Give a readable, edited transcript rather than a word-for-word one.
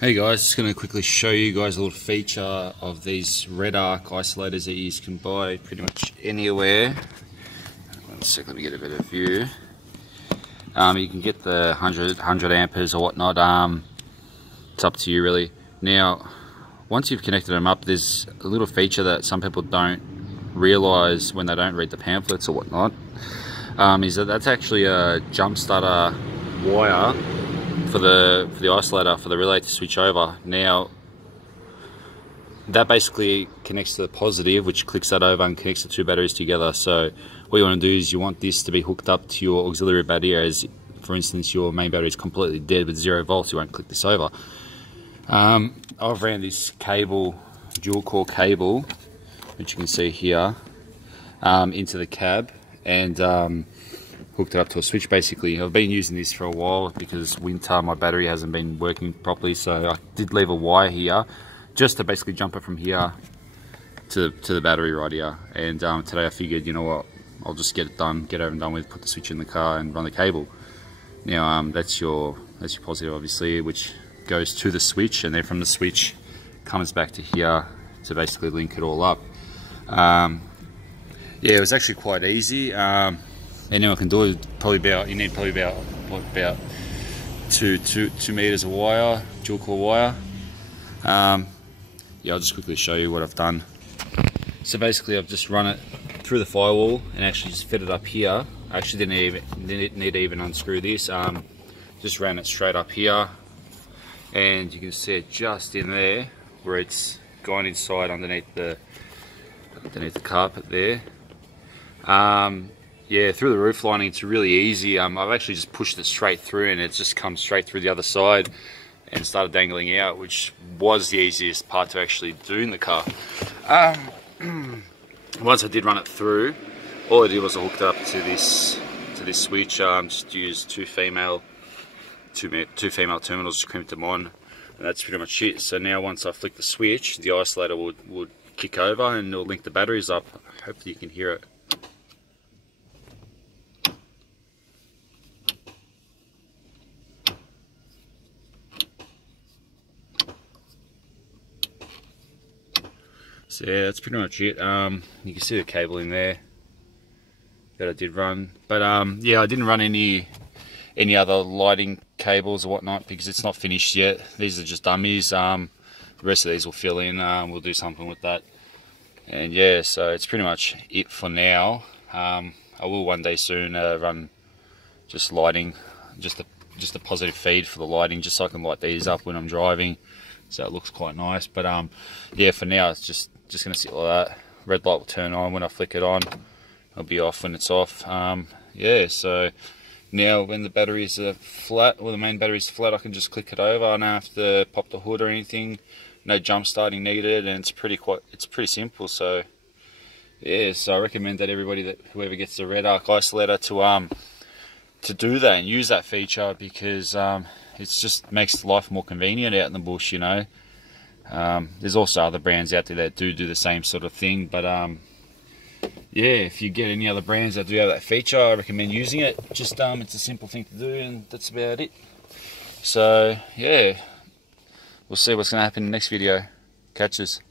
Hey guys, just going to quickly show you guys a little feature of these Redarc isolators that you can buy pretty much anywhere. One sec, let me get a better view. You can get the 100 amperes or whatnot. It's up to you really. Now, once you've connected them up, there's a little feature that some people don't realise when they don't read the pamphlets or whatnot. Is that that's actually a jump starter wire for the isolator, for the relay to switch over. Now that basically connects to the positive, which clicks that over and connects the two batteries together. So what you want to do is you want this to be hooked up to your auxiliary battery, as for instance your main battery is completely dead with 0 volts, you won't click this over. I've ran this cable, dual core cable, which you can see here, into the cab and hooked it up to a switch basically. I've been using this for a while because winter my battery hasn't been working properly, so I did leave a wire here just to basically jump it from here to the battery right here. And today I figured, you know what, I'll just get it done, get over and done with, put the switch in the car and run the cable. Now that's your positive obviously, which goes to the switch, and then from the switch comes back to here to basically link it all up. Yeah, it was actually quite easy. Anyone can do it. You need probably about two meters of wire, dual core wire. Yeah, I'll just quickly show you what I've done. So basically I've just run it through the firewall and actually just fit it up here. I actually didn't need to even unscrew this. Just ran it straight up here, and you can see it just in there where it's gone inside underneath the carpet there. Yeah, through the roof lining it's really easy. I've actually just pushed it straight through and it just comes straight through the other side and started dangling out, which was the easiest part to actually do in the car. Once I did run it through, all I did was I hooked up to this switch. Just used two female terminals, just crimped them on, and that's pretty much it. So now once I flick the switch, the isolator would kick over and it'll link the batteries up. Hopefully you can hear it. So yeah, that's pretty much it. You can see the cable in there that I did run, but yeah, I didn't run any other lighting cables or whatnot because it's not finished yet. These are just dummies. The rest of these will fill in. We'll do something with that, and yeah, so it's pretty much it for now. I will one day soon run just lighting, just a positive feed for the lighting, just so I can light these up when I'm driving, so it looks quite nice. But yeah, for now it's just gonna sit like that. Red light will turn on when I flick it on, it'll be off when it's off. Yeah, so now when the batteries are flat, or the main battery's flat, I can just click it over. I don't have to pop the hood or anything, no jump starting needed, and it's pretty simple. So yeah, so I recommend that whoever gets the Redarc isolator to do that and use that feature, because it's just makes life more convenient out in the bush, you know. There's also other brands out there that do the same sort of thing, but yeah, if you get any other brands that do have that feature, I recommend using it. Just it's a simple thing to do, and that's about it. So yeah, we'll see what's going to happen in the next video. Catches.